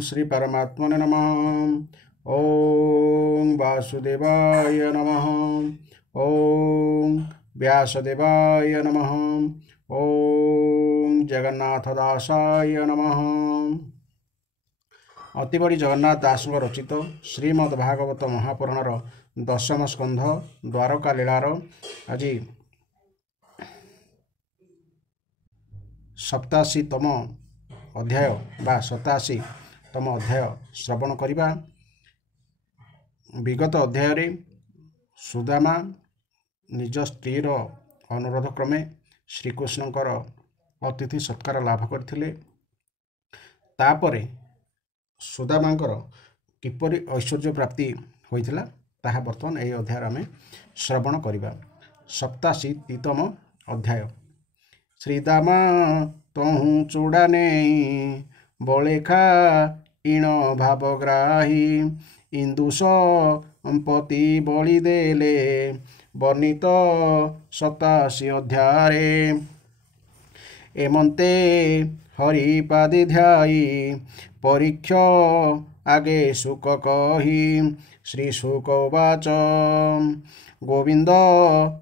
श्री परमात्मने नमः। ओम वासुदेवाय नमः। ओम व्यासदेवाय नमः। ओम जगन्नाथदासाय नमः। अतिबड़ी जगन्नाथ दास रचित श्रीमद्भागवत महापुराणर दशम स्कंध द्वारका लीलार आज 87तम अध्याय बा 87तम अध्याय श्रवण करिबा। विगत अध्याय सुदामा निज स्त्रीर अनुरोध क्रमे श्रीकृष्णकर अतिथि सत्कार लाभ करथिले। तापरे सुदामांकर किपरि ऐश्वर्य प्राप्ति होइथिला ताहा वर्तमान एही अध्याय आमे श्रवण करिबा। 87तम अध्याय। श्रीदामा तहु चूड़ाने बलेखा इण भावग्राही इंदुष पति बलि देले वर्णित 87 अध्याये। एमंते हरिपादि ध्याई परीक्ष आगे सुक कही श्री शुक उवाच गोविंद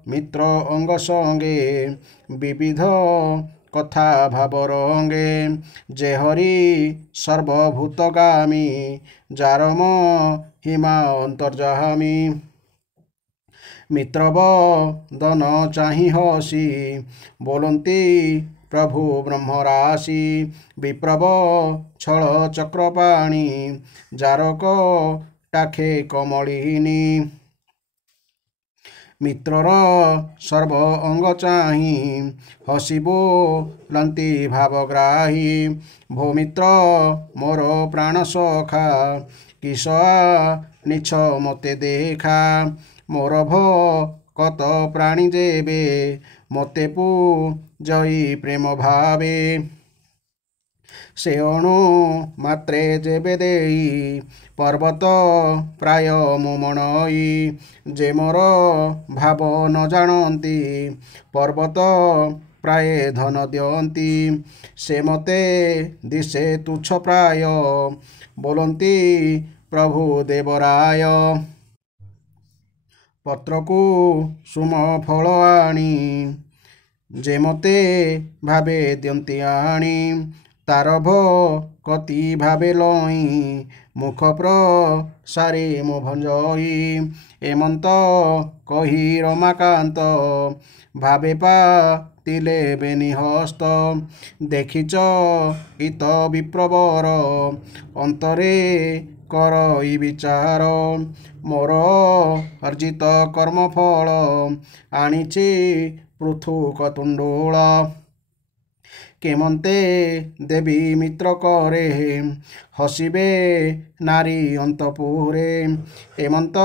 मित्र अंग संगे विविध कथा भावरंगे जे हरि सर्वभूतगामी जारम हिमा अंतर्जामी मित्रव दन चाहि हसी बोलंती प्रभु ब्रह्मराशि विप्रव छल चक्रपाणी जारक टाखे कमलिनी मित्रर सर्व अंग चाहि हसिबो लंती भावग्राही भो मित्र मोर प्राण सखा किसा निछ मते देखा मोर भो कत प्राणी जेबे मते पू जई प्रेम भावे से अणु मात्रे जेबे देई पर्वत प्राय मुमणई जे मोर भाव न जानती पर्वत प्राय धन दियंती से मते दिशे तुच्छ प्राय बोलंती प्रभु देवराय पत्रकू सुम फल आणी जे मते भावे दियंती आणी तारभ कति भावे लई मुख प्रसारी मो भंजई एमंत कही रमाकांत भावे पातिले बेनिहस्त देखिच इत विप्रवर अंतरे करई विचार मोर अर्जित कर्मफल आनिछि पृथुक तुंडोल केमंते देवी मित्र करे हसिबे नारी अंतपुरे एमंत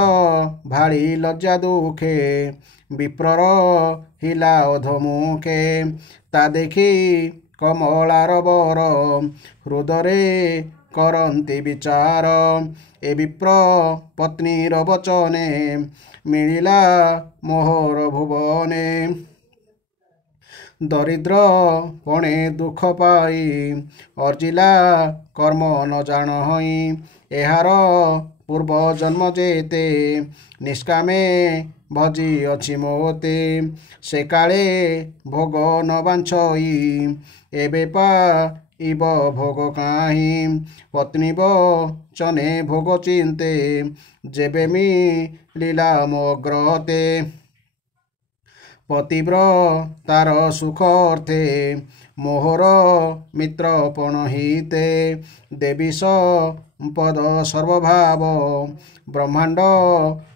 भाड़ी लज्जा दुखे विप्रर हिला अधमुखे ता देखी कमलार बर हृदरे करंती विचार ए विप्र पत्नीर वचने मिलिला मोहर भुवने दरिद्र पणे दुख पाई अर्जिला कर्म न जानई एहार पूर्व जन्म जेते निष्कामे भजी अछि मोते से काले भोग न बांछई एबे पा इब भोग काहि पत्नी चने भोग चिंते जेबे मी लीला मोग्रते पतिव्र तार सुख अर्थे मोहर मित्र पणहिते देवीश पद सर्वभाव ब्रह्मांड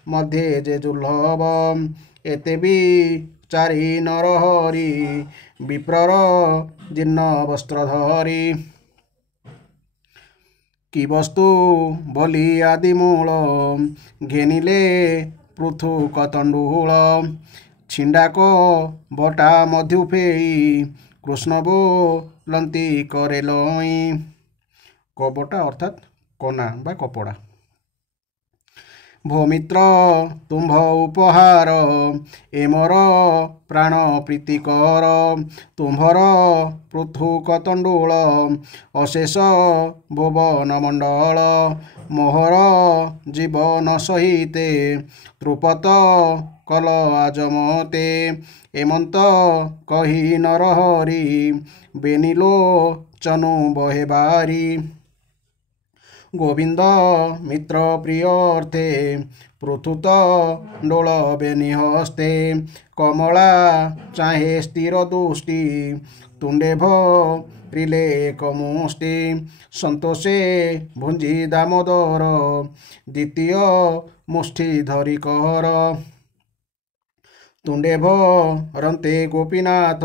मध्ये जे दुर्लभ एते भी चारि नरहरि विप्रर जीर्ण वस्त्र धरी कि वस्तु बलि आदि मूल घेनिले पृथु कतंडूल छिंडाक बटा मधु फेई कृष्ण बो लंती करे लई कबटा अर्थात कना बा कपड़ा ভৌমিত্র তুম্ভ উপহার এ মোর প্রাণ প্রীতিকর তুম্ভর পৃথু কতণ্ডূল অশেষ ভুবন মণ্ডল মোহর জীবন সহিতে ত্রুপত কল আজমতে এমন্ত কহি নরহরি বেনিলো চনু বহে বারি গোবিন্দ মিত্র প্রিয়র্থে পৃথুত ডোল বেনিহস্তে কমলা চাহে স্থির দুষ্টি তুণ্ডে ভরিলে কমুষ্টি সন্তোষে ভুঞ্জি দামোদর দ্বিতীয় মুষ্টি ধরি কর তুণ্ডে ভরন্তে গোপীনাথ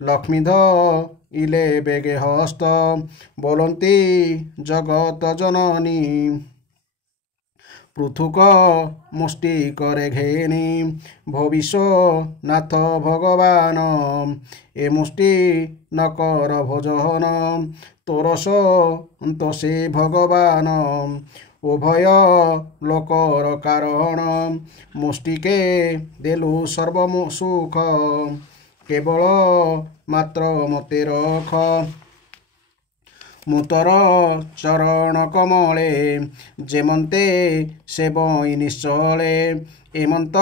লক্ষ্মীধ ইলে বেগে হস্ত বলন্তি জগত জননী পৃথুক মুষ্টি করে ঘেনি ভবিষ্যনাথ ভগবান এ মুষ্টি নকর ভোজন তোর সন্তোষে ভগবান উভয় লোকর কারণ মুষ্টিকে দেলু সর্ব সুখ কেবল মাত্র মতে রখ মুতর চরণ কমলে যেমন্তে সেবই নিশ্চলে এমন্ত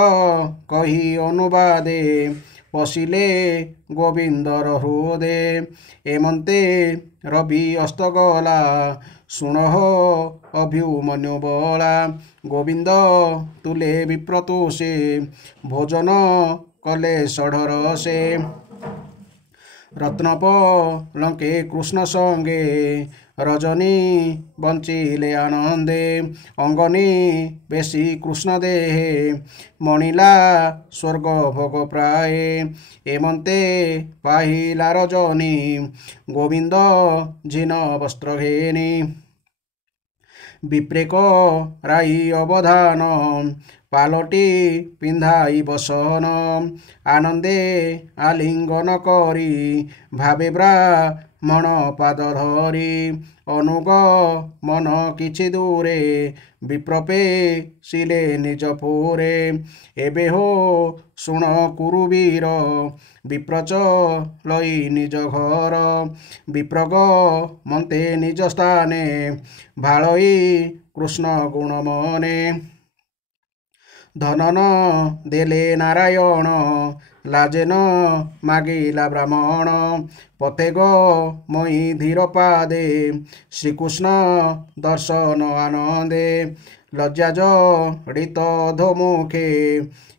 কহি অনুবাদে পশিলে গোবিন্দর হৃদে এমন্তে রবি অস্তগলা শুণহ অভিমন্যু বলা গোবিন্দ তুলে বিপ্রতোষে ভোজন কলে ষড় রসে রত্নপ লঙ্কে কৃষ্ণ সঙ্গে রজনী বঞ্চিলে আনন্দে অঙ্গনী বেশি কৃষ্ণ দেহে মণিলা স্বর্গ ভোগ প্রায় এমন্তে পাহিলা রজনী গোবিন্দ ঝিন বস্ত্র ঘেনি বিপ্রেক রাই অবধান পালটি পিন্ধাই বসন আনন্দে আলিঙ্গন করি ভাবে ব্রাহ্মণ পাদ ধরি অনুগ মন কিছু দূরে বিপ্রপে শিলে নিজ পুরে এবে হো শুণ কুরুবীর বিপ্রচ লই নিজ ঘর বিপ্রগ মন্তে নিজ স্থানে ভালই কৃষ্ণ গুণ মনে ধনন দেলে নারায়ণ লাজেন মাগিলা ব্রাহ্মণ পথে গ মই ধীর পাদে শ্রীকৃষ্ণ দর্শন আনন্দে লজ্জা জড়িত অধোমুখে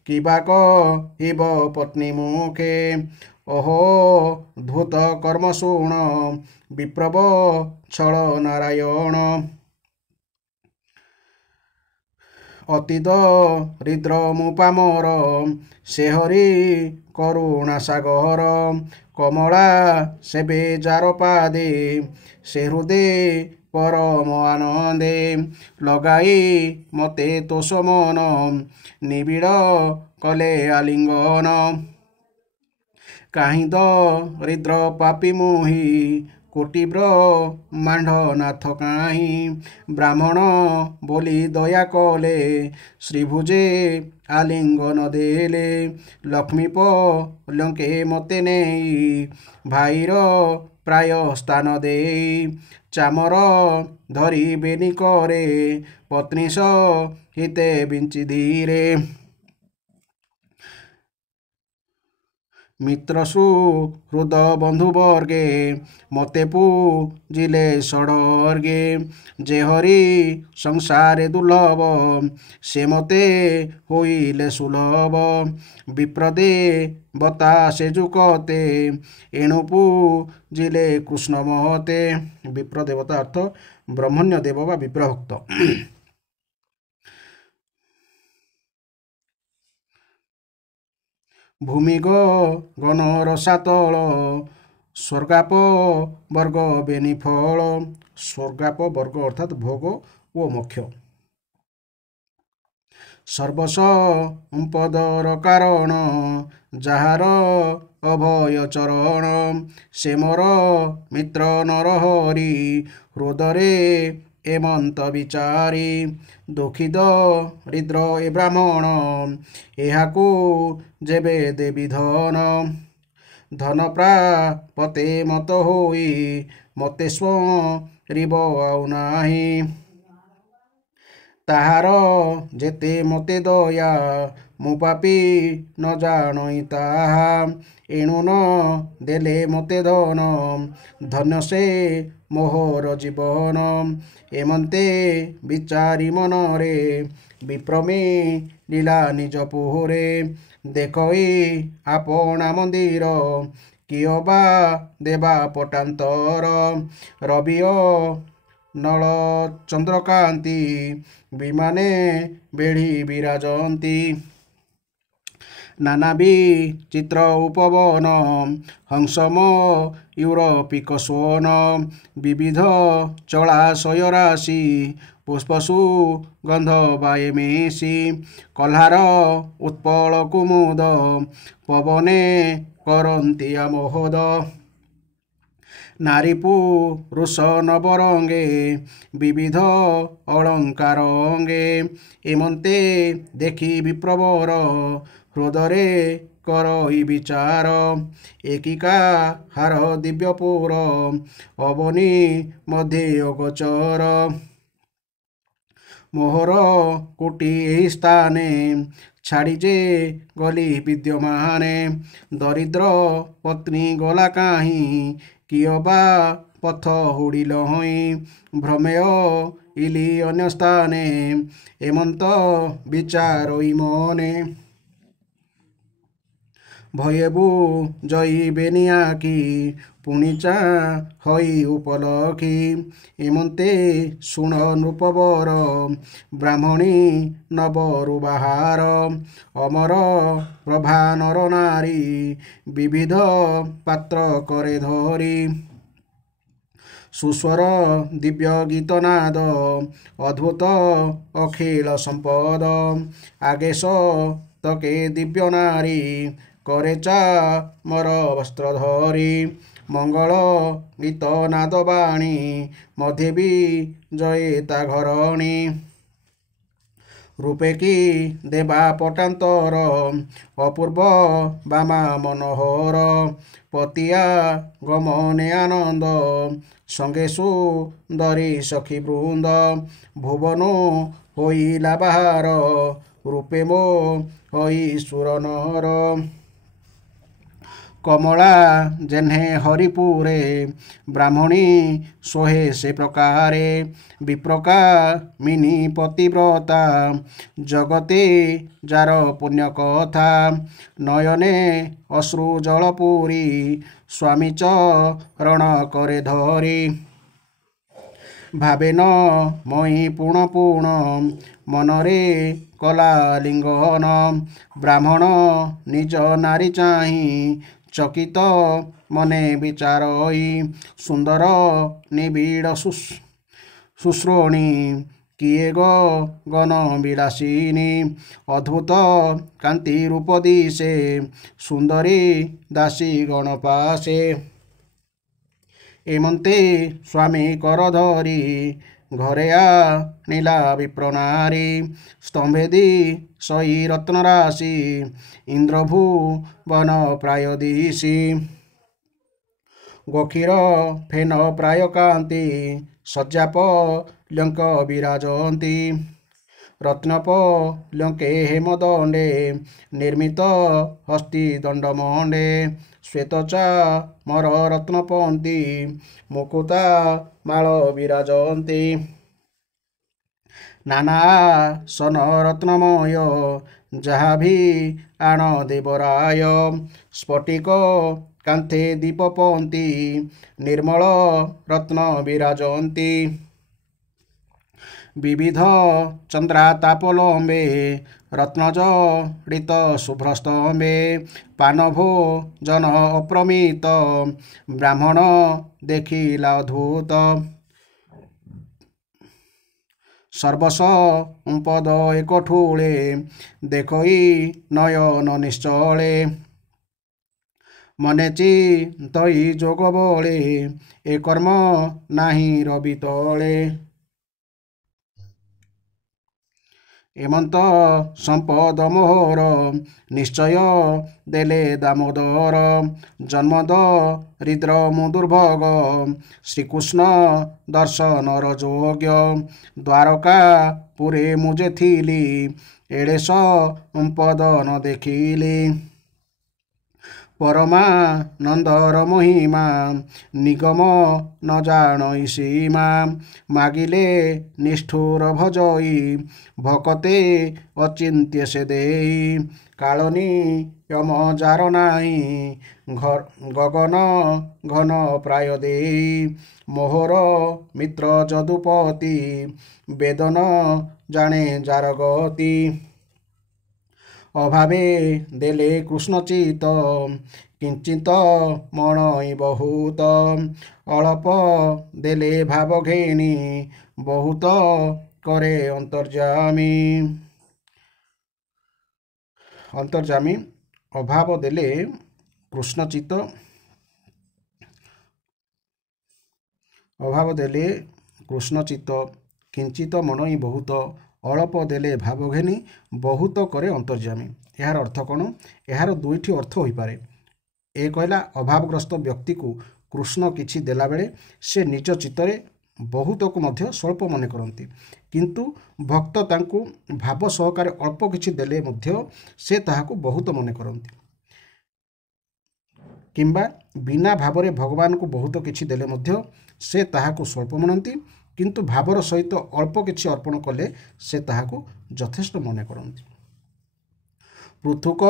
কিবা কহিব পত্নী মুখে অহো ধূত কর্ম শুণ বিপ্রব ছল নারায়ণ অতীত হৃদ্র মুপামর সে হরি করুণা সাগর কমলা সেবে যার পাদে সে হৃদে পরম আনন্দে লগাই মতে তোষ মন নিবিড় কলে আলিঙ্গন কাহিদ হৃদ্র পাপি মুহি কোটি ব্রহ্মাণ্ড নাথ কাহি ব্রাহ্মণ বলি দয়া কলে শ্রীভুজে আলিঙ্গন দেলে লক্ষ্মী পলঙ্কে মতে নেই ভাইর প্রায় স্থান দেই চামর ধরি বেনি করে পত্নী সহিতে বিঞ্চি ধীরে মিত্র সুহৃদ বন্ধুবর্গে মতে পূজিলে ষড়র্গে যে হরি সংসারে দুর্লভ সে মতে হইলে সুলভ বিপ্রদে বতা সে যুকতে এণু পূজিলে কৃষ্ণ মহতে বিপ্রদেবতা অর্থ ব্রহ্মণ্য দেব বা বিপ্রভক্ত ভূমিগ গণ রসাতল স্বর্গাপ বর্গ বেনি ফল স্বর্গাপ বর্গ অর্থাৎ ভোগ ও মোক্ষ সর্বসম্পদর কারণ যাহার অভয় চরণ সে মোর মিত্র নরহরি হৃদরে ଏମନ୍ତ ବିଚାରି ଦୁଃଖିତ ହୃଦ୍ର ଏ ବ୍ରାହ୍ମଣ ଏହାକୁ ଯେବେ ଦେବି ଧନ ପ୍ରାପତେ ମତ ହୋଇ ମୋତେ ସ୍ମରିବ ଆଉ ନାହିଁ ତାହାର ଯେତେ ମୋତେ ଦୟା ମୁଁ ପାପି ନ ଜାଣଇ ତାହା ଏଣୁ ନ ଦେଲେ ମୋତେ ଧନ୍ୟ ସେ ମୋହର ଜୀବନ ଏମନ୍ତେ ବିଚାରି ମନରେ ବିପ୍ରମେ ଲୀଳା ନିଜ ପୁରେ ଦେଖଇ ଆପଣା ମନ୍ଦିର କିଅ ବା ଦେବା ପଟାନ୍ତର ରବିୟ ନଳ ଚନ୍ଦ୍ରକାନ୍ତି ବିମାନେ ବେଢ଼ି ବିରାଜନ୍ତି ନାନାବି ଚିତ୍ର ଉପବନ ହଂସମ ୟୁରୋପିକ ସ୍ୱନ ବିବିଧ ଚଳାଶୟ ରାଶି ପୁଷ୍ପସୁ ଗନ୍ଧ ବାଏ ମିଶି କହ୍ଲାର ଉତ୍ପଳ କୁମୁଦ ପବନେ କରନ୍ତି ଆମୋଦ ନାରୀ ପୁରୁଷ ନବରଙ୍ଗେ ବିବିଧ ଅଳଙ୍କାର ଅଙ୍ଗେ ଏମନ୍ତେ ଦେଖି ବିପ୍ରବର ହୃଦରେ କରଇ ବିଚାର ଏକିକା ହାର ଦିବ୍ୟପୁର ଅବନୀ ମଧ୍ୟେ ଅଗୋଚର ମୋହର କୋଟି ଏହି ସ୍ଥାନେ ଛାଡ଼ି ଯେ ଗଲି ବିଦ୍ୟମାନେ ଦରିଦ୍ର ପତ୍ନୀ ଗଲା କାହିଁ କିଅ ବା ପଥ ହୁଡ଼ିଲ ହୋଇ ଭ୍ରମେୟ ଇଲି ଅନ୍ୟ ସ୍ଥାନେ ଏମନ୍ତ ବିଚାରଇ ମନେ ଭୟବୁ ଜଇବେନି ଆଖି ପୁଣି ହଇ ଉପଲକ୍ଷୀ ଏମନ୍ତେ ଶୁଣ ନୃପବର ବ୍ରାହ୍ମଣୀ ନବରୁ ବାହାର ଅମର ପ୍ରଭା ନର ନାରୀ ବିବିଧ ପାତ୍ର କରେ ଧରି ସୁସ୍ୱର ଦିବ୍ୟ ଗୀତନାଦ ଅଦ୍ଭୁତ ଅଖିଳ ସମ୍ପଦ ଆଗେଶ ତକେ ଦିବ୍ୟ ନାରୀ करे चामर वस्त्र धरी मंगल गीत नाद बाणी मध्य भी जय ता घरणी रूपे की देवा पटांतर अपूर्व बामा मनोहर पतिया गमने आनंद संगे सुंदरी सखी वृंद भुवन होइला बाहार रूपे मो होई सुरनर कमला जेन्हे हरिपुरे ब्राह्मणी सोहे से प्रकारे विप्रका मिनी पतिव्रता जगते जार पुण्य कथा नयने अश्रु जलपुरी स्वामी चरण करे धरी भावे न मई पुण पुण मनरे कला लिंगन ब्राह्मण निज नारी चाही चकित मने विचारई सुंदर निबिड़ शुश्रोणी किए गन विलासिनी अद्भुत कांति रूप दिशे सुंदरी दासी गणपासे एमंते स्वामी कर धरी घरे नीला विप्रनारी स्तंभेदी सई रत्न राशि इंद्रभू वन प्राय दिशी गोखीर फेन प्राय कांति सज्जाप लंक विराजंती रत्नप लंके हेमदंडे निर्मित हस्ती दंडमंडे श्वेतचा मर रत्नपंती मुकुता माल विराजंती नाना सन रत्नमय जहाँ भी आण देवराय स्फटिक कांथे दीपपंती निर्मल रत्न विराजंती विविध चंद्रातापलंबे रत्नजड़ित शुभ्रस्तंबे पानभो जन अप्रमित ब्राह्मण देखिला अद्भुत सर्वसंपद एकठूले देखई नयन निश्चले मने चिंतई जोग बले ए कर्म नाही रवि तले। ଏମନ୍ତ ସମ୍ପଦ ମୋହର ନିଶ୍ଚୟ ଦେଲେ ଦାମୋଦର ଜନ୍ମଦ ହୃଦ୍ର ମୁଁ ଦୁର୍ଭଗ ଶ୍ରୀକୃଷ୍ଣ ଦର୍ଶନର ଯୋଗ୍ୟ ଦ୍ୱାରକା ପୁରେ ମୁଁ ଯେ ଥିଲି ଏଡ଼େ ସମ୍ପଦ ନ ଦେଖିଲି ପରମାନନ୍ଦର ମହିମା ନିଗମ ନ ଜାଣଇ ସୀମା ମାଗିଲେ ନିଷ୍ଠୁର ଭଜଇ ଭକତେ ଅଚିନ୍ତ୍ୟ ସେ ଦେଇ କାଳନି ଯମ ଯାର ନାହିଁ ଗଗନ ଘନ ପ୍ରାୟ ଦେଇ ମୋହର ମିତ୍ର ଯଦୁପତି ବେଦନ ଜାଣେ ଯାର ଗତି ଅଭାବେ ଦେଲେ କୃଷ୍ଣଚିତ କିଞ୍ଚିତ ମଣଇ ବହୁତ ଅଳପ ଦେଲେ ଭାବ ଘେନି ବହୁତ କରେ ଅନ୍ତର୍ଯାମୀ ଅଭାବ ଦେଲେ କୃଷ୍ଣଚିତ କିଞ୍ଚିତ ମଣଇ ବହୁତ ଅଳପ ଦେଲେ ଭାବ ଘେନି ବହୁତ କରେ ଅନ୍ତର୍ଯାମୀ। ଏହାର ଅର୍ଥ କ'ଣ? ଏହାର ଦୁଇଟି ଅର୍ଥ ହୋଇପାରେ। ଏକ ହେଲା ଅଭାବଗ୍ରସ୍ତ ବ୍ୟକ୍ତିକୁ କୃଷ୍ଣ କିଛି ଦେଲାବେଳେ ସେ ନିଜ ଚିତ୍ତରେ ବହୁତକୁ ମଧ୍ୟ ସ୍ୱଳ୍ପ ମନେ କରନ୍ତି, କିନ୍ତୁ ଭକ୍ତ ତାଙ୍କୁ ଭାବ ସହକାରେ ଅଳ୍ପ କିଛି ଦେଲେ ମଧ୍ୟ ସେ ତାହାକୁ ବହୁତ ମନେ କରନ୍ତି। କିମ୍ବା ବିନା ଭାବରେ ଭଗବାନଙ୍କୁ ବହୁତ କିଛି ଦେଲେ ମଧ୍ୟ ସେ ତାହାକୁ ସ୍ୱଳ୍ପ ମଣନ୍ତି, କିନ୍ତୁ ଭାବର ସହିତ ଅଳ୍ପ କିଛି ଅର୍ପଣ କଲେ ସେ ତାହାକୁ ଯଥେଷ୍ଟ ମନେ କରନ୍ତି। ପୃଥୁକ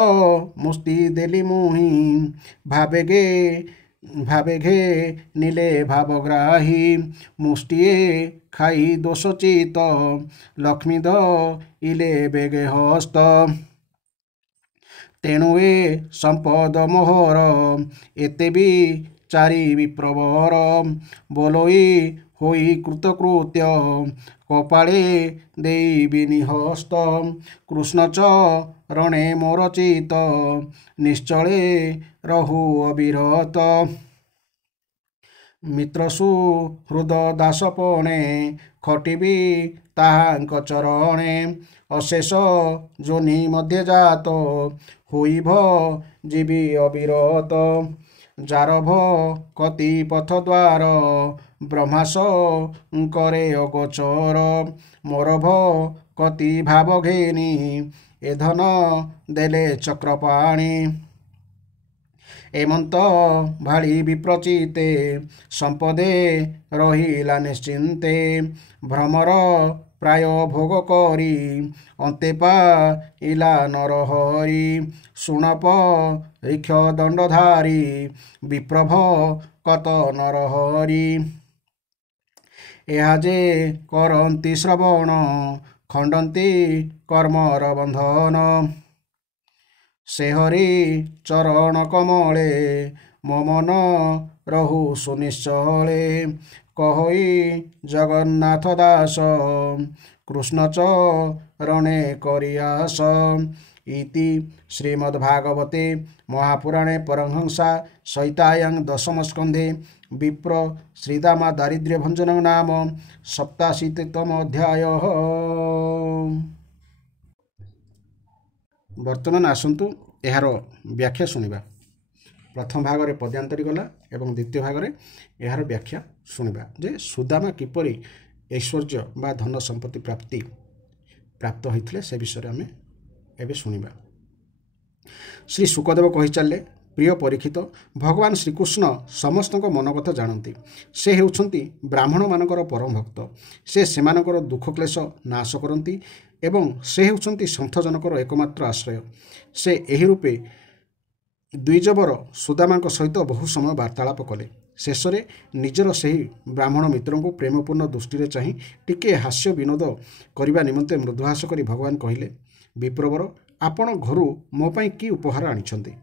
ମୁଷ୍ଟି ଦେଲି ମୁହିଁ ଭାବେ ଘେ ନିଲେ ଭାବଗ୍ରାହୀ ମୁଷ୍ଟିଏ ଖାଇ ଦୋଷଚିତ ଲକ୍ଷ୍ମୀ ଇଲେ ବେଗେ ହସ୍ତ ତେଣୁ ଏ ସମ୍ପଦ ମୋହର ଏତେ ବି ଚାରି ବିପ୍ରବର ବୋଲଇ ହୋଇ କୃତକୃତ୍ୟ କପାଳେ ଦେଇବିନି ହସ୍ତ କୃଷ୍ଣ ଚରଣେ ମୋର ଚିତ ନିଶ୍ଚଳେ ରହୁ ଅବିରତ ମିତ୍ର ସୁହୃଦ ଦାସପଣେ ଖଟିବି ତାହାଙ୍କ ଚରଣେ ଅଶେଷ ଯୋନି ମଧ୍ୟ ଜାତ ହୋଇଭ ଯିବି ଅବିରତ ଯାରଭ କତି ପଥ ଦ୍ୱାର ବ୍ରହ୍ମାସ କରେ ଅଗୋଚର ମୋରଭ କତି ଭାବ ଘେନି ଏ ଧନ ଦେଲେ ଚକ୍ରପାଣି ଏମନ୍ତ ଭାଳି ବିପ୍ରଚିତେ ସମ୍ପଦେ ରହିଲା ନିଶ୍ଚିନ୍ତେ ଭ୍ରମର ପ୍ରାୟ ଭୋଗ କରି ଅନ୍ତେ ପାଇଲା ନରହରି ଶୁଣପ ରିକ୍ଷ ଦଣ୍ଡଧାରୀ ବିପ୍ରଭ କତ ନରହରି ଏହା ଯେ କରନ୍ତି ଶ୍ରବଣ ଖଣ୍ଡନ୍ତି କର୍ମର ବନ୍ଧନ ସେ ହରି ଚରଣ କମଳେ ମୋ ମନ ରହୁ ସୁନିଶ୍ଚଳେ କହଇ ଜଗନ୍ନାଥ ଦାସ କୃଷ୍ଣ ଚରଣେ କରିଆସ ଇତି ଶ୍ରୀମଦ୍ଭାଗବତେ ମହାପୁରାଣେ ପରମହଂସା ସହିତାୟାଂ ଦଶମ ସ୍କନ୍ଧେ ବିପ୍ର ଶ୍ରୀଦାମା ଦାରିଦ୍ର୍ୟ ଭଞ୍ଜନ ନାମ ସପ୍ତାଶୀତମ ଅଧ୍ୟାୟ। ବର୍ତ୍ତମାନ ଆସନ୍ତୁ ଏହାର ବ୍ୟାଖ୍ୟା ଶୁଣିବା। ପ୍ରଥମ ଭାଗରେ ପଦ୍ୟାନ୍ତରୀ ଗଲା ଏବଂ ଦ୍ୱିତୀୟ ଭାଗରେ ଏହାର ବ୍ୟାଖ୍ୟା ଶୁଣିବା ଯେ ସୁଦାମା କିପରି ଐଶ୍ୱର୍ଯ୍ୟ ବା ଧନ ସମ୍ପତ୍ତି ପ୍ରାପ୍ତ ହୋଇଥିଲେ ସେ ବିଷୟରେ ଆମେ ଏବେ ଶୁଣିବା। ଶ୍ରୀ ସୁକଦେବ କହି ଚାଲିଲେ, ପ୍ରିୟ ପରୀକ୍ଷିତ, ଭଗବାନ ଶ୍ରୀକୃଷ୍ଣ ସମସ୍ତଙ୍କ ମନ କଥା ଜାଣନ୍ତି। ସେ ହେଉଛନ୍ତି ବ୍ରାହ୍ମଣମାନଙ୍କର ପରମ ଭକ୍ତ। ସେ ସେମାନଙ୍କର ଦୁଃଖ କ୍ଲେଶ ନାଶ କରନ୍ତି ଏବଂ ସେ ହେଉଛନ୍ତି ସନ୍ଥଜନକର ଏକମାତ୍ର ଆଶ୍ରୟ। ସେ ଏହି ରୂପେ ଦ୍ୱିଜବର ସୁଦାମାଙ୍କ ସହିତ ବହୁ ସମୟ ବାର୍ତ୍ତାଳାପ କଲେ। ଶେଷରେ ନିଜର ସେହି ବ୍ରାହ୍ମଣ ମିତ୍ରଙ୍କୁ ପ୍ରେମପୂର୍ଣ୍ଣ ଦୃଷ୍ଟିରେ ଚାହିଁ ଟିକିଏ ହାସ୍ୟ ବିନୋଦ କରିବା ନିମନ୍ତେ ମୃଦୁହାସ କରି ଭଗବାନ କହିଲେ, ବିପ୍ରବର, ଆପଣ ଘରୁ ମୋ ପାଇଁ କି ଉପହାର ଆଣିଛନ୍ତି?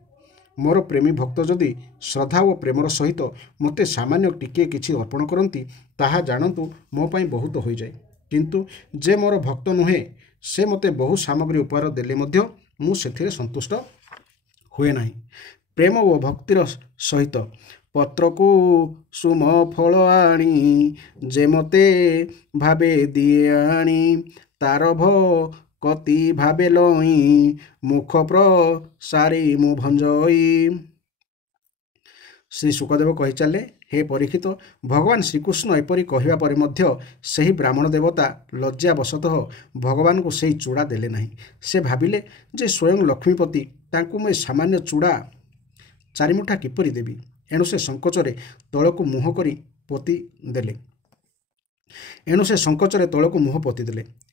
ମୋର ପ୍ରେମୀ ଭକ୍ତ ଯଦି ଶ୍ରଦ୍ଧା ଓ ପ୍ରେମର ସହିତ ମୋତେ ସାମାନ୍ୟ ଟିକିଏ କିଛି ଅର୍ପଣ କରନ୍ତି ତାହା ଜାଣନ୍ତୁ ମୋ ପାଇଁ ବହୁତ ହୋଇଯାଏ। କିନ୍ତୁ ଯେ ମୋର ଭକ୍ତ ନୁହେଁ ସେ ମୋତେ ବହୁ ସାମଗ୍ରୀ ଉପହାର ଦେଲେ ମଧ୍ୟ ମୁଁ ସେଥିରେ ସନ୍ତୁଷ୍ଟ ହୁଏ ନାହିଁ। ପ୍ରେମ ଓ ଭକ୍ତିର ସହିତ ପତ୍ରକୁ ସୁମ ଫଳ ଆଣି ଯେ ମୋତେ ଭାବେ ଦିଏ ଆଣି ତାର କତି ଭାବେ ଲଇଁ ମୁଖ ପ୍ରସାରି ମୁଁ ଭଞ୍ଜଇ। ଶ୍ରୀ ଶୁକଦେବ କହି ଚାଲେ, ହେ ପରୀକ୍ଷିତ, ଭଗବାନ ଶ୍ରୀକୃଷ୍ଣ ଏପରି କହିବା ପରେ ମଧ୍ୟ ସେହି ବ୍ରାହ୍ମଣ ଦେବତା ଲଜ୍ଜାବଶତଃ ଭଗବାନଙ୍କୁ ସେହି ଚୂଡ଼ା ଦେଲେ ନାହିଁ। ସେ ଭାବିଲେ ଯେ ସ୍ୱୟଂ ଲକ୍ଷ୍ମୀପତି ତାଙ୍କୁ ମୁଁ ଏ ସାମାନ୍ୟ ଚୂଡ଼ା ଚାରିମୁଠା କିପରି ଦେବି। ଏଣୁ ସେ ସଙ୍କୋଚରେ ତଳକୁ ମୁହଁ କରି ପୋତି ଦେଲେ।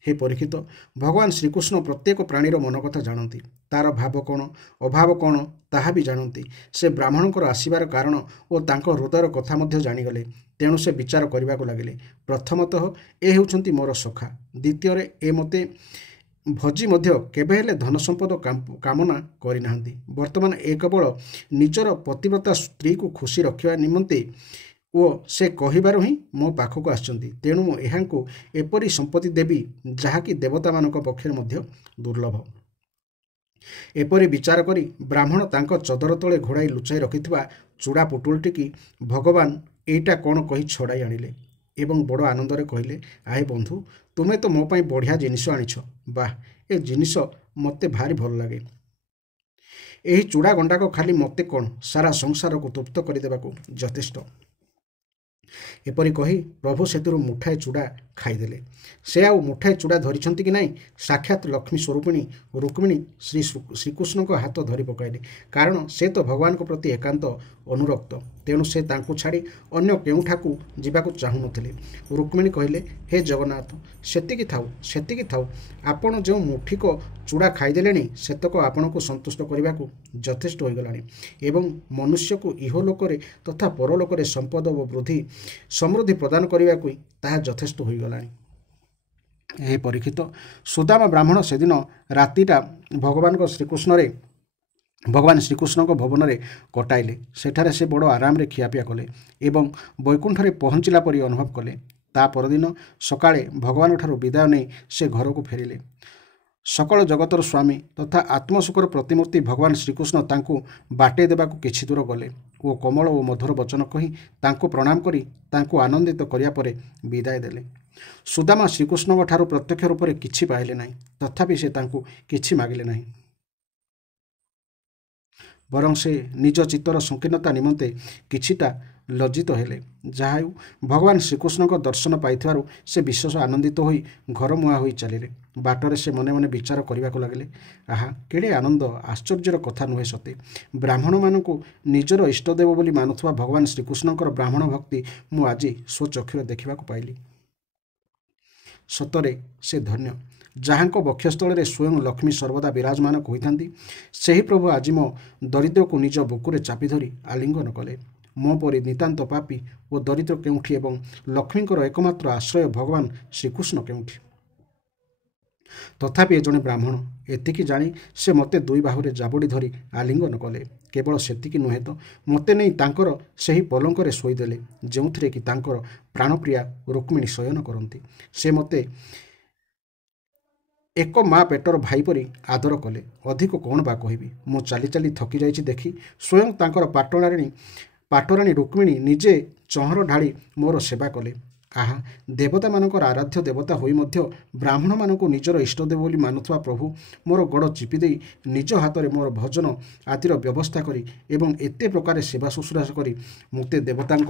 ହେ ପରୀକ୍ଷିତ, ଭଗବାନ ଶ୍ରୀକୃଷ୍ଣ ପ୍ରତ୍ୟେକ ପ୍ରାଣୀର ମନ କଥା ଜାଣନ୍ତି। ତାର ଭାବ କ'ଣ, ଅଭାବ କ'ଣ ତାହା ବି ଜାଣନ୍ତି। ସେ ବ୍ରାହ୍ମଣଙ୍କର ଆସିବାର କାରଣ ଓ ତାଙ୍କ ହୃଦୟର କଥା ମଧ୍ୟ ଜାଣିଗଲେ। ତେଣୁ ସେ ବିଚାର କରିବାକୁ ଲାଗିଲେ। ପ୍ରଥମତଃ ଏ ହେଉଛନ୍ତି ମୋର ସଖା। ଦ୍ୱିତୀୟରେ ଏ ମୋତେ ଭଜି ମଧ୍ୟ କେବେ ହେଲେ ଧନ ସମ୍ପଦ କାମନା କରିନାହାନ୍ତି। ବର୍ତ୍ତମାନ ଏ କେବଳ ନିଜର ପତିବ୍ରତା ସ୍ତ୍ରୀକୁ ଖୁସି ରଖିବା ନିମନ୍ତେ ଓ ସେ କହିବାରୁ ହିଁ ମୋ ପାଖକୁ ଆସିଛନ୍ତି। ତେଣୁ ମୁଁ ଏହାଙ୍କୁ ଏପରି ସମ୍ପତ୍ତି ଦେବି ଯାହାକି ଦେବତାମାନଙ୍କ ପକ୍ଷରେ ମଧ୍ୟ ଦୁର୍ଲଭ। ଏପରି ବିଚାର କରି ବ୍ରାହ୍ମଣ ତାଙ୍କ ଚଦର ତଳେ ଘୋଡ଼ାଇ ଲୁଚାଇ ରଖିଥିବା ଚୂଡ଼ା ପୁଟୁଳିଟିକି ଭଗବାନ ଏଇଟା କ'ଣ କହି ଛଡ଼ାଇ ଆଣିଲେ ଏବଂ ବଡ଼ ଆନନ୍ଦରେ କହିଲେ, ଆହେ ବନ୍ଧୁ, ତୁମେ ତ ମୋ ପାଇଁ ବଢ଼ିଆ ଜିନିଷ ଆଣିଛ। ବାଃ, ଏ ଜିନିଷ ମୋତେ ଭାରି ଭଲ ଲାଗେ। ଏହି ଚୂଡ଼ା ଗଣ୍ଡାକ ଖାଲି ମୋତେ କ'ଣ, ସାରା ସଂସାରକୁ ତୃପ୍ତ କରିଦେବାକୁ ଯଥେଷ୍ଟ। ଏପରି କହି ପ୍ରଭୁ ସେଥିରୁ ମୁଠାଏ ଚୂଡ଼ା ଖାଇଦେଲେ। ସେ ଆଉ ମୁଠାଏ ଚୂଡ଼ା ଧରିଛନ୍ତି କି ନାହିଁ, ସାକ୍ଷାତ ଲକ୍ଷ୍ମୀ ସ୍ୱରୂପିଣୀ ରୁକ୍ମିଣୀ ଶ୍ରୀକୃଷ୍ଣଙ୍କ ହାତ ଧରି ପକାଇଲେ। କାରଣ ସେ ତ ଭଗବାନଙ୍କ ପ୍ରତି ଏକାନ୍ତ ଅନୁରକ୍ତ। ତେଣୁ ସେ ତାଙ୍କୁ ଛାଡ଼ି ଅନ୍ୟ କେଉଁଠାକୁ ଯିବାକୁ ଚାହୁଁନଥିଲେ। ରୁକ୍ମିଣୀ କହିଲେ, ହେ ଜଗନ୍ନାଥ, ସେତିକି ଥାଉ। ଆପଣ ଯେଉଁ ମୁଠିକ ଚୂଡ଼ା ଖାଇଦେଲେଣି ସେତକ ଆପଣଙ୍କୁ ସନ୍ତୁଷ୍ଟ କରିବାକୁ ଯଥେଷ୍ଟ ହୋଇଗଲାଣି ଏବଂ ମନୁଷ୍ୟକୁ ଇହଲୋକରେ ତଥା ପରଲୋକରେ ସମ୍ପଦ ଓ ସମୃଦ୍ଧି ପ୍ରଦାନ କରିବାକୁ ତାହା ଯଥେଷ୍ଟ ହୋଇଗଲାଣି। ହେ ପରୀକ୍ଷିତ, ସୁଦାମା ବ୍ରାହ୍ମଣ ସେଦିନ ରାତିଟା ଭଗବାନ ଶ୍ରୀକୃଷ୍ଣଙ୍କ ଭବନରେ କଟାଇଲେ। ସେଠାରେ ସେ ବଡ଼ ଆରାମରେ ଖିଆପିଆ କଲେ ଏବଂ ବୈକୁଣ୍ଠରେ ପହଞ୍ଚିଲା ପରି ଅନୁଭବ କଲେ। ତା ପରଦିନ ସକାଳେ ଭଗବାନଙ୍କଠାରୁ ବିଦାୟ ନେଇ ସେ ଘରକୁ ଫେରିଲେ। ସକଳ ଜଗତର ସ୍ୱାମୀ ତଥା ଆତ୍ମସୁଖର ପ୍ରତିମୂର୍ତ୍ତି ଭଗବାନ ଶ୍ରୀକୃଷ୍ଣ ତାଙ୍କୁ ବାଟେଇ ଦେବାକୁ କିଛି ଦୂର ଗଲେ ଓ କୋମଳ ଓ ମଧୁର ବଚନ କହି ତାଙ୍କୁ ପ୍ରଣାମ କରି ତାଙ୍କୁ ଆନନ୍ଦିତ କରିବା ପରେ ବିଦାୟ ଦେଲେ। ସୁଦାମା ଶ୍ରୀକୃଷ୍ଣଙ୍କ ଠାରୁ ପ୍ରତ୍ୟକ୍ଷ ରୂପରେ କିଛି ପାଇଲେ ନାହିଁ, ତଥାପି ସେ ତାଙ୍କୁ କିଛି ମାଗିଲେ ନାହିଁ। ବରଂ ସେ ନିଜ ଚିତ୍ତର ସଂକୀର୍ଣ୍ଣତା ନିମନ୍ତେ କିଛିଟା ଲଜ୍ଜିତ ହେଲେ। ଯାହା ହେଉ, ଭଗବାନ ଶ୍ରୀକୃଷ୍ଣଙ୍କ ଦର୍ଶନ ପାଇଥିବାରୁ ସେ ବିଶେଷ ଆନନ୍ଦିତ ହୋଇ ଘରମୁହାଁ ହୋଇ ଚାଲିଲେ। ବାଟରେ ସେ ମନେ ମନେ ବିଚାର କରିବାକୁ ଲାଗିଲେ, ଆହା, କେଡ଼େ ଆନନ୍ଦ, ଆଶ୍ଚର୍ଯ୍ୟର କଥା ନୁହେଁ ସତେ। ବ୍ରାହ୍ମଣମାନଙ୍କୁ ନିଜର ଇଷ୍ଟଦେବ ବୋଲି ମାନୁଥିବା ଭଗବାନ ଶ୍ରୀକୃଷ୍ଣଙ୍କର ବ୍ରାହ୍ମଣ ଭକ୍ତି ମୁଁ ଆଜି ସ୍ୱଚକ୍ଷୁରେ ଦେଖିବାକୁ ପାଇଲି। ସତରେ ସେ ଧନ୍ୟ, ଯାହାଙ୍କ ବକ୍ଷସ୍ଥଳରେ ସ୍ୱୟଂ ଲକ୍ଷ୍ମୀ ସର୍ବଦା ବିରାଜମାନ ହୋଇଥାନ୍ତି। ସେହି ପ୍ରଭୁ ଆଜି ମୋ ଦରିଦ୍ରକୁ ନିଜ ବୁକୁରେ ଚାପି ଧରି ଆଲିଙ୍ଗନ କଲେ। ମୋ ପରି ନିତାନ୍ତ ପାପୀ ଓ ଦରିଦ୍ର କେଉଁଠି ଏବଂ ଲକ୍ଷ୍ମୀଙ୍କର ଏକମାତ୍ର ଆଶ୍ରୟ ଭଗବାନ ଶ୍ରୀକୃଷ୍ଣ କେଉଁଠି। ତଥାପି ଏ ଜଣେ ବ୍ରାହ୍ମଣ, ଏତିକି ଜାଣି ସେ ମୋତେ ଦୁଇ ବାହୁରେ ଜାବୁଡ଼ି ଧରି ଆଲିଙ୍ଗନ କଲେ। କେବଳ ସେତିକି ନୁହେଁ ତ, ମୋତେ ନେଇ ତାଙ୍କର ସେହି ପଲଙ୍କରେ ଶୋଇଦେଲେ ଯେଉଁଥିରେ କି ତାଙ୍କର ପ୍ରାଣପ୍ରିୟା ରୁକ୍ମିଣୀ ଶୟନ କରନ୍ତି। ସେ ମୋତେ ଏକ ମା ପେଟର ଭାଇ ପରି ଆଦର କଲେ। ଅଧିକ କ'ଣ ବା କହିବି। ମୁଁ ଚାଲି ଚାଲି ଥକି ଯାଇଛି ଦେଖି ସ୍ୱୟଂ ତାଙ୍କର ପାଟରାଣୀ ରୁକ୍ମିଣୀ ନିଜେ ଚହର ଢାଳି ମୋର ସେବା କଲେ। ଆହା, ଦେବତାମାନଙ୍କର ଆରାଧ୍ୟ ଦେବତା ହୋଇ ମଧ୍ୟ ବ୍ରାହ୍ମଣମାନଙ୍କୁ ନିଜର ଇଷ୍ଟଦେବ ବୋଲି ମାନୁଥିବା ପ୍ରଭୁ ମୋର ଗୋଡ଼ ଚିପି ଦେଇ ନିଜ ହାତରେ ମୋର ଭୋଜନ ଆଦିର ବ୍ୟବସ୍ଥା କରି ଏବଂ ଏତେ ପ୍ରକାର ସେବା ଶୁଶ୍ରୂଷା କରି ମୋତେ ଦେବତାଙ୍କ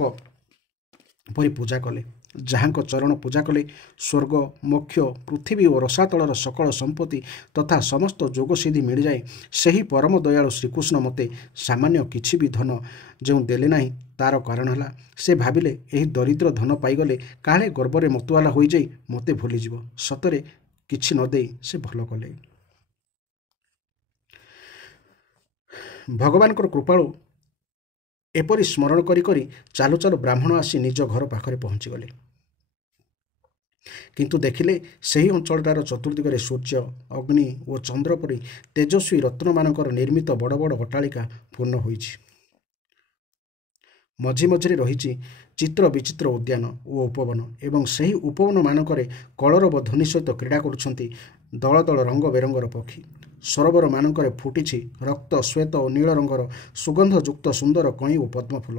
ପରି ପୂଜା କଲେ। ଯାହାଙ୍କ ଚରଣ ପୂଜା କଲେ ସ୍ୱର୍ଗ, ମୋକ୍ଷ, ପୃଥିବୀ ଓ ରସାତଳର ସକଳ ସମ୍ପତ୍ତି ତଥା ସମସ୍ତ ଯୋଗସିଦ୍ଧି ମିଳିଯାଏ। ସେହି ପରମ ଦୟାଳୁ ଶ୍ରୀକୃଷ୍ଣ ମୋତେ ସାମାନ୍ୟ କିଛି ବି ଧନ ଯେଉଁ ଦେଲେ ନାହିଁ, ତାର କାରଣ ହେଲା ସେ ଭାବିଲେ ଏହି ଦରିଦ୍ର ଧନ ପାଇଗଲେ କାଳେ ଗର୍ବରେ ମତୁଆଲା ହୋଇଯାଇ ମୋତେ ଭୁଲିଯିବ। ସତରେ କିଛି ନ ଦେଇ ସେ ଭଲ କଲେ। ଭଗବାନଙ୍କର କୃପାଳୁ ଏପରି ସ୍ମରଣ କରି କରି ଚାଲୁ ଚାଲୁ ବ୍ରାହ୍ମଣ ଆସି ନିଜ ଘର ପାଖରେ ପହଞ୍ଚିଗଲେ। କିନ୍ତୁ ଦେଖିଲେ ସେହି ଅଞ୍ଚଳଟାର ଚତୁର୍ଦିଗରେ ସୂର୍ଯ୍ୟ, ଅଗ୍ନି ଓ ଚନ୍ଦ୍ର ପରି ତେଜସ୍ୱୀ ରତ୍ନମାନଙ୍କର ନିର୍ମିତ ବଡ଼ ବଡ଼ ଅଟ୍ଟାଳିକା ପୂର୍ଣ୍ଣ ହୋଇଛି। ମଝି ମଝିରେ ରହିଛି ଚିତ୍ର ବିଚିତ୍ର ଉଦ୍ୟାନ ଓ ଉପବନ ଏବଂ ସେହି ଉପବନମାନଙ୍କରେ କଳରବ ଧ୍ୱନି ସହିତ କ୍ରୀଡ଼ା କରୁଛନ୍ତି ଦଳ ଦଳ ରଙ୍ଗ ବେରଙ୍ଗର ପକ୍ଷୀ। ସରୋବରମାନଙ୍କରେ ଫୁଟିଛି ରକ୍ତ, ଶ୍ୱେତ ଓ ନୀଳ ରଙ୍ଗର ସୁଗନ୍ଧଯୁକ୍ତ ସୁନ୍ଦର କଇଁ ଓ ପଦ୍ମଫୁଲ।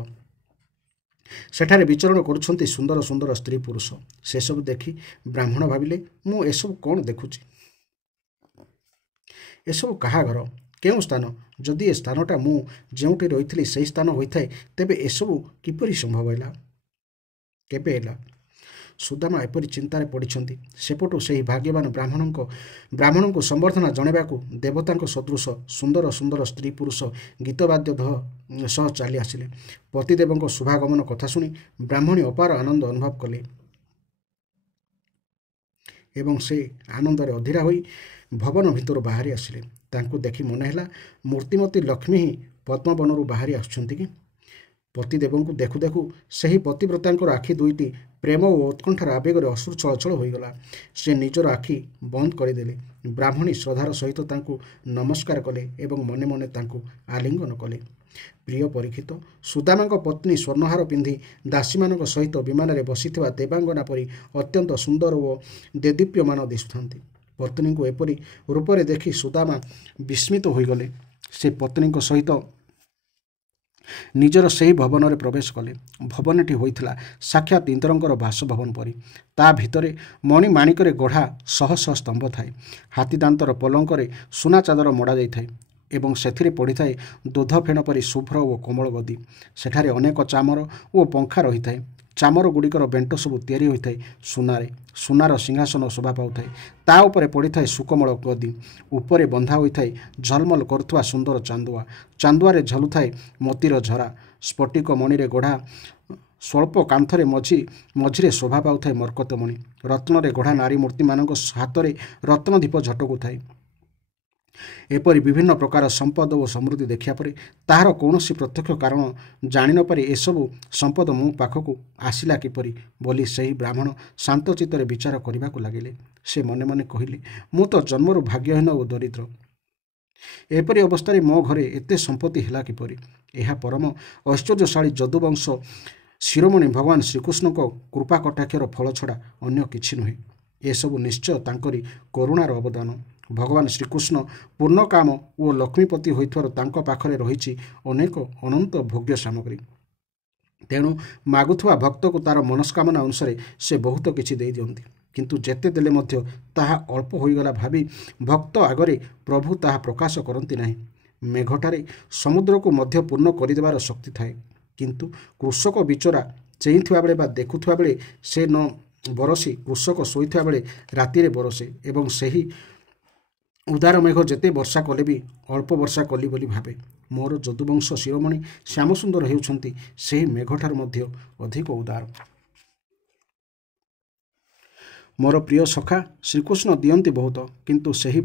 ସେଠାରେ ବିଚରଣ କରୁଛନ୍ତି ସୁନ୍ଦର ସୁନ୍ଦର ସ୍ତ୍ରୀ ପୁରୁଷ। ସେସବୁ ଦେଖି ବ୍ରାହ୍ମଣ ଭାବିଲେ, ମୁଁ ଏସବୁ କ'ଣ ଦେଖୁଛି? ଏସବୁ କାହା ଘର, କେଉଁ ସ୍ଥାନ? ଯଦି ଏ ସ୍ଥାନଟା ମୁଁ ଯେଉଁଠି ରହିଥିଲି ସେହି ସ୍ଥାନ ହୋଇଥାଏ ତେବେ ଏସବୁ କିପରି ସମ୍ଭବ ହେଲା, କେବେ ହେଲା? ସୁଦାମା ଏପରି ଚିନ୍ତାରେ ପଡ଼ିଛନ୍ତି। ସେପଟୁ ସେହି ଭାଗ୍ୟବାନ ବ୍ରାହ୍ମଣଙ୍କୁ ସମ୍ବର୍ଦ୍ଧନା ଜଣାଇବାକୁ ଦେବତାଙ୍କ ସଦୃଶ ସୁନ୍ଦର ସୁନ୍ଦର ସ୍ତ୍ରୀ ପୁରୁଷ ଗୀତବାଦ୍ୟ ସହ ଚାଲି ଆସିଲେ। ପତିଦେବଙ୍କ ଶୁଭାଗମନ କଥା ଶୁଣି ବ୍ରାହ୍ମଣୀ ଅପାର ଆନନ୍ଦ ଅନୁଭବ କଲେ ଏବଂ ସେ ଆନନ୍ଦରେ ଅଧୀରା ହୋଇ ଭବନ ଭିତରୁ ବାହାରି ଆସିଲେ। ତାଙ୍କୁ ଦେଖି ମନେ ହେଲା ମୂର୍ତ୍ତିମତୀ ଲକ୍ଷ୍ମୀ ହିଁ ପଦ୍ମବନରୁ ବାହାରି ଆସୁଛନ୍ତି କି? ପତିଦେବଙ୍କୁ ଦେଖୁ ଦେଖୁ ସେହି ପତିବ୍ରତାଙ୍କର ଆଖି ଦୁଇଟି ପ୍ରେମ ଓ ଉତ୍କଣ୍ଠାର ଆବେଗରେ ଅଶ୍ରୁ ଛଳଛଳ ହୋଇଗଲା। ସେ ନିଜର ଆଖି ବନ୍ଦ କରିଦେଲେ। ବ୍ରାହ୍ମଣୀ ଶ୍ରଦ୍ଧାର ସହିତ ତାଙ୍କୁ ନମସ୍କାର କଲେ ଏବଂ ମନେ ମନେ ତାଙ୍କୁ ଆଲିଙ୍ଗନ କଲେ। ପ୍ରିୟ ପରୀକ୍ଷିତ, ସୁଦାମାଙ୍କ ପତ୍ନୀ ସ୍ୱର୍ଣ୍ଣହାର ପିନ୍ଧି ଦାସୀମାନଙ୍କ ସହିତ ବିମାନରେ ବସିଥିବା ଦେବାଙ୍ଗନା ପରି ଅତ୍ୟନ୍ତ ସୁନ୍ଦର ଓ ଦେଦୀପ୍ୟମାନ ଦିଶୁଥାନ୍ତି। ପତ୍ନୀଙ୍କୁ ଏପରି ରୂପରେ ଦେଖି ସୁଦାମା ବିସ୍ମିତ ହୋଇଗଲେ। ସେ ପତ୍ନୀଙ୍କ ସହିତ ନିଜର ସେହି ଭବନରେ ପ୍ରବେଶ କଲେ। ଭବନଟି ହୋଇଥିଲା ସାକ୍ଷାତ ଇନ୍ଦ୍ରଙ୍କର ବାସଭବନ ପରି। ତା ଭିତରେ ମଣିମାଣିକରେ ଗଢ଼ା ଶହ ଶହ ସ୍ତମ୍ଭ ଥାଏ। ହାତୀଦାନ୍ତର ପଲଙ୍କରେ ସୁନା ଚାଦର ମଡ଼ା ଯାଇଥାଏ ଏବଂ ସେଥିରେ ପଡ଼ିଥାଏ ଦୁଧ ଫେଣ ପରି ଶୁଭ୍ର ଓ କୋମଳ ଗଦି। ସେଠାରେ ଅନେକ ଚାମର ଓ ପଙ୍ଖା ରହିଥାଏ। ଚାମର ଗୁଡ଼ିକର ବେଣ୍ଟ ସବୁ ତିଆରି ହୋଇଥାଏ ସୁନାରେ। ସୁନାର ସିଂହାସନ ଶୋଭା ପାଉଥାଏ। ତା ଉପରେ ପଡ଼ିଥାଏ ସୁକୋମଳ ଗଦି। ଉପରେ ବନ୍ଧା ହୋଇଥାଏ ଝଲମଲ କରୁଥିବା ସୁନ୍ଦର ଚାନ୍ଦୁଆ। ଚାନ୍ଦୁଆରେ ଝଲୁଥାଏ ମୋତିର ଝରା। ସ୍ଫଟିକ ମଣିରେ ଗଢ଼ା ସ୍ୱଳ୍ପ କାନ୍ଥରେ ମଝିରେ ଶୋଭା ପାଉଥାଏ ମରକତମଣି। ରତ୍ନରେ ଗଢ଼ା ନାରୀ ମୂର୍ତ୍ତିମାନଙ୍କ ହାତରେ ରତ୍ନଦୀପ ଝଟକୁଥାଏ। ଏପରି ବିଭିନ୍ନ ପ୍ରକାର ସମ୍ପଦ ଓ ସମୃଦ୍ଧି ଦେଖିବା ପରେ ତାହାର କୌଣସି ପ୍ରତ୍ୟକ୍ଷ କାରଣ ଜାଣି ନପାରି ଏସବୁ ସମ୍ପଦ ମୋ ପାଖକୁ ଆସିଲା କିପରି ବୋଲି ସେହି ବ୍ରାହ୍ମଣ ଶାନ୍ତ ଚିତ୍ତରେ ବିଚାର କରିବାକୁ ଲାଗିଲେ। ସେ ମନେ ମନେ କହିଲେ, ମୁଁ ତ ଜନ୍ମରୁ ଭାଗ୍ୟହୀନ ଓ ଦରିଦ୍ର। ଏପରି ଅବସ୍ଥାରେ ମୋ ଘରେ ଏତେ ସମ୍ପତ୍ତି ହେଲା କିପରି? ଏହା ପରମ ଐଶ୍ୱର୍ଯ୍ୟଶାଳୀ ଯଦୁବଂଶ ଶିରୋମଣି ଭଗବାନ ଶ୍ରୀକୃଷ୍ଣଙ୍କ କୃପା କଟାକ୍ଷର ଫଳ ଛଡ଼ା ଅନ୍ୟ କିଛି ନୁହେଁ। ଏସବୁ ନିଶ୍ଚୟ ତାଙ୍କରି କରୁଣାର ଅବଦାନ। ଭଗବାନ ଶ୍ରୀକୃଷ୍ଣ ପୂର୍ଣ୍ଣକାମ ଓ ଲକ୍ଷ୍ମୀପତି ହୋଇଥିବାରୁ ତାଙ୍କ ପାଖରେ ରହିଛି ଅନେକ ଅନନ୍ତ ଭୋଗ୍ୟ ସାମଗ୍ରୀ। ତେଣୁ ମାଗୁଥିବା ଭକ୍ତକୁ ତାର ମନସ୍କାମନା ଅନୁସାରେ ସେ ବହୁତ କିଛି ଦେଇଦିଅନ୍ତି। କିନ୍ତୁ ଯେତେ ଦେଲେ ମଧ୍ୟ ତାହା ଅଳ୍ପ ହୋଇଗଲା ଭାବି ଭକ୍ତ ଆଗରେ ପ୍ରଭୁ ତାହା ପ୍ରକାଶ କରନ୍ତି ନାହିଁ। ମେଘଟାରେ ସମୁଦ୍ରକୁ ମଧ୍ୟ ପୂର୍ଣ୍ଣ କରିଦେବାର ଶକ୍ତି ଥାଏ। କିନ୍ତୁ କୃଷକ ବିଚରା ଚେଇଁଥିବା ବେଳେ ବା ଦେଖୁଥିବା ବେଳେ ସେ ନ ବରସି କୃଷକ ଶୋଇଥିବା ବେଳେ ରାତିରେ ବରସେ ଏବଂ ସେହି ଉଦାର ମେଘ ଯେତେ ବର୍ଷା କଲେ ବି ଅଳ୍ପ ବର୍ଷା କଲି ବୋଲି ଭାବେ। ମୋର ଯଦୁବଂଶ ଶିରୋମଣି ଶ୍ୟାମସୁନ୍ଦର ହେଉଛନ୍ତି ସେହି ମେଘଠାରୁ ମଧ୍ୟ ଅଧିକ ଉଦାର। ମୋର ପ୍ରିୟ ସଖା ଶ୍ରୀକୃଷ୍ଣ ଦିଅନ୍ତି ବହୁତ, କିନ୍ତୁ ସେହି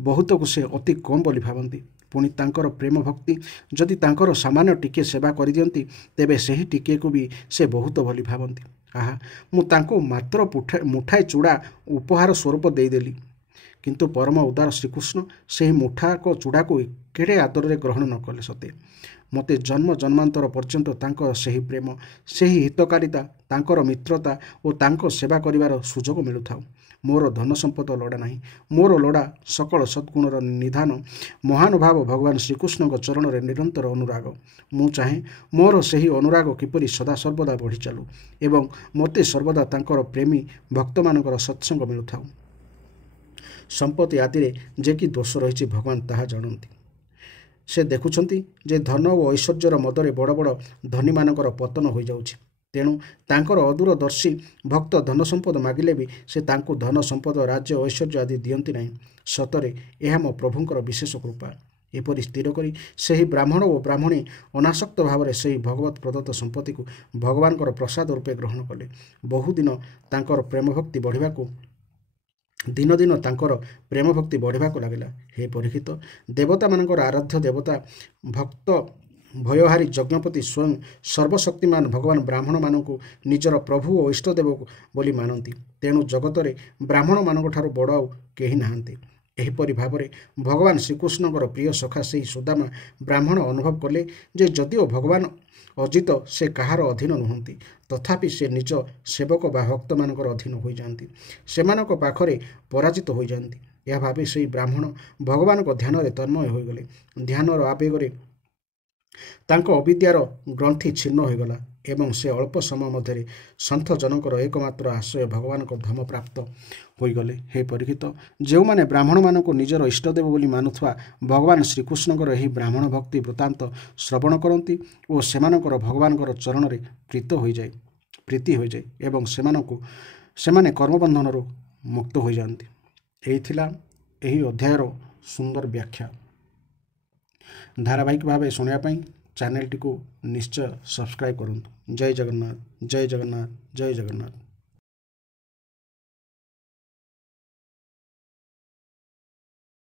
ବହୁତକୁ ସେ ଅତି କମ୍ ବୋଲି ଭାବନ୍ତି। ପୁଣି ତାଙ୍କର ପ୍ରେମ ଭକ୍ତି ଯଦି ତାଙ୍କର ସାମାନ୍ୟ ଟିକିଏ ସେବା କରିଦିଅନ୍ତି ତେବେ ସେହି ଟିକିଏକୁ ବି ସେ ବହୁତ ବୋଲି ଭାବନ୍ତି। ଆହା, ମୁଁ ତାଙ୍କୁ ମାତ୍ର ମୁଠାଏ ଚୂଡ଼ା ଉପହାର ସ୍ୱରୂପ ଦେଇଦେଲି, କିନ୍ତୁ ପରମ ଉଦାର ଶ୍ରୀକୃଷ୍ଣ ସେହି ମୁଠାକ ଚୂଡ଼ାକୁ କେଡ଼େ ଆଦରରେ ଗ୍ରହଣ ନ କଲେ ସତେ? ମୋତେ ଜନ୍ମ ଜନ୍ମାନ୍ତର ପର୍ଯ୍ୟନ୍ତ ତାଙ୍କ ସେହି ପ୍ରେମ, ସେହି ହିତକାରିତା, ତାଙ୍କର ମିତ୍ରତା ଓ ତାଙ୍କ ସେବା କରିବାର ସୁଯୋଗ ମିଳୁଥାଉ। ମୋର ଧନ ସମ୍ପଦ ଲୋଡ଼ା ନାହିଁ। ମୋର ଲୋଡ଼ା ସକଳ ସଦ୍ଗୁଣର ନିଧାନ ମହାନୁଭାବ ଭଗବାନ ଶ୍ରୀକୃଷ୍ଣଙ୍କ ଚରଣରେ ନିରନ୍ତର ଅନୁରାଗ। ମୁଁ ଚାହେଁ ମୋର ସେହି ଅନୁରାଗ କିପରି ସଦାସର୍ବଦା ବଢ଼ି ଚାଲୁ ଏବଂ ମୋତେ ସର୍ବଦା ତାଙ୍କର ପ୍ରେମୀ ଭକ୍ତମାନଙ୍କର ସତ୍ସଙ୍ଗ ମିଳୁଥାଉ। ସମ୍ପତ୍ତି ଆଦିରେ ଯେ କି ଦୋଷ ରହିଛି ଭଗବାନ ତାହା ଜାଣନ୍ତି। ସେ ଦେଖୁଛନ୍ତି ଯେ ଧନ ଓ ଐଶ୍ୱର୍ଯ୍ୟର ମଦରେ ବଡ଼ ବଡ଼ ଧନୀମାନଙ୍କର ପତନ ହୋଇଯାଉଛି। ତେଣୁ ତାଙ୍କର ଅଦୂରଦର୍ଶୀ ଭକ୍ତ ଧନ ସମ୍ପଦ ମାଗିଲେ ବି ସେ ତାଙ୍କୁ ଧନ ସମ୍ପଦ, ରାଜ୍ୟ, ଐଶ୍ୱର୍ଯ୍ୟ ଆଦି ଦିଅନ୍ତି ନାହିଁ। ସତରେ ଏହା ମୋ ପ୍ରଭୁଙ୍କର ବିଶେଷ କୃପା। ଏପରି ସ୍ଥିର କରି ସେହି ବ୍ରାହ୍ମଣ ଓ ବ୍ରାହ୍ମଣୀ ଅନାସକ୍ତ ଭାବରେ ସେହି ଭଗବତ ପ୍ରଦତ୍ତ ସମ୍ପତ୍ତିକୁ ଭଗବାନଙ୍କର ପ୍ରସାଦ ରୂପେ ଗ୍ରହଣ କଲେ। ବହୁଦିନ ତାଙ୍କର ପ୍ରେମଭକ୍ତି ବଢ଼ିବାକୁ ଦିନ ଦିନ ତାଙ୍କର ପ୍ରେମ ଭକ୍ତି ବଢ଼ିବାକୁ ଲାଗିଲା। ହେ ପରୀକ୍ଷିତ, ଦେବତାମାନଙ୍କର ଆରାଧ୍ୟ ଦେବତା ଭକ୍ତ ଭୟହାରୀ ଯଜ୍ଞପତି ସ୍ୱୟଂ ସର୍ବଶକ୍ତିମାନ ଭଗବାନ ବ୍ରାହ୍ମଣମାନଙ୍କୁ ନିଜର ପ୍ରଭୁ ଓ ଇଷ୍ଟଦେବ ବୋଲି ମାନନ୍ତି। ତେଣୁ ଜଗତରେ ବ୍ରାହ୍ମଣମାନଙ୍କଠାରୁ ବଡ଼ ଆଉ କେହି ନାହାନ୍ତି। ଏହିପରି ଭାବରେ ଭଗବାନ ଶ୍ରୀକୃଷ୍ଣଙ୍କର ପ୍ରିୟ ସଖା ସେହି ସୁଦାମା ବ୍ରାହ୍ମଣ ଅନୁଭବ କଲେ ଯେ ଯଦିଓ ଭଗବାନ ଅଜିତ ସେ କାହାର ଅଧୀନ ନୁହନ୍ତି, ତଥାପି ସେ ନିଜ ସେବକ ବା ଭକ୍ତମାନଙ୍କର ଅଧୀନ ହୋଇଯାଆନ୍ତି, ସେମାନଙ୍କ ପାଖରେ ପରାଜିତ ହୋଇଯାଆନ୍ତି। ଏହା ଭାବି ସେହି ବ୍ରାହ୍ମଣ ଭଗବାନଙ୍କ ଧ୍ୟାନରେ ତନ୍ମୟ ହୋଇଗଲେ। ଧ୍ୟାନର ଆବେଗରେ ତାଙ୍କ ଅବିଦ୍ୟାର ଗ୍ରନ୍ଥି ଛିନ୍ନ ହୋଇଗଲା ଏବଂ ସେ ଅଳ୍ପ ସମୟ ମଧ୍ୟରେ ସନ୍ଥ ଜନଙ୍କର ଏକମାତ୍ର ଆଶ୍ରୟ ଭଗବାନଙ୍କ ଧାମ ପ୍ରାପ୍ତ ହୋଇଗଲେ। ହେ ପରୀକ୍ଷିତ, ଯେଉଁମାନେ ବ୍ରାହ୍ମଣମାନଙ୍କୁ ନିଜର ଇଷ୍ଟଦେବ ବୋଲି ମାନୁଥିବା ଭଗବାନ ଶ୍ରୀକୃଷ୍ଣଙ୍କର ଏହି ବ୍ରାହ୍ମଣ ଭକ୍ତି ବୃତ୍ତାନ୍ତ ଶ୍ରବଣ କରନ୍ତି ଓ ସେମାନଙ୍କର ଭଗବାନଙ୍କର ଚରଣରେ ପ୍ରୀତି ହୋଇଯାଏ ଏବଂ ସେମାନେ କର୍ମବନ୍ଧନରୁ ମୁକ୍ତ ହୋଇଯାଆନ୍ତି। ଏହି ଥିଲା ଏହି ଅଧ୍ୟାୟର ସୁନ୍ଦର ବ୍ୟାଖ୍ୟା। ଧାରାବାହିକ ଭାବେ ଶୁଣିବା ପାଇଁ ଚ୍ୟାନେଲଟିକୁ ନିଶ୍ଚୟ ସବସ୍କ୍ରାଇବ୍ କରନ୍ତୁ। ଜୟ ଜଗନ୍ନାଥ, ଜୟ ଜଗନ୍ନାଥ, ଜୟ ଜଗନ୍ନାଥ।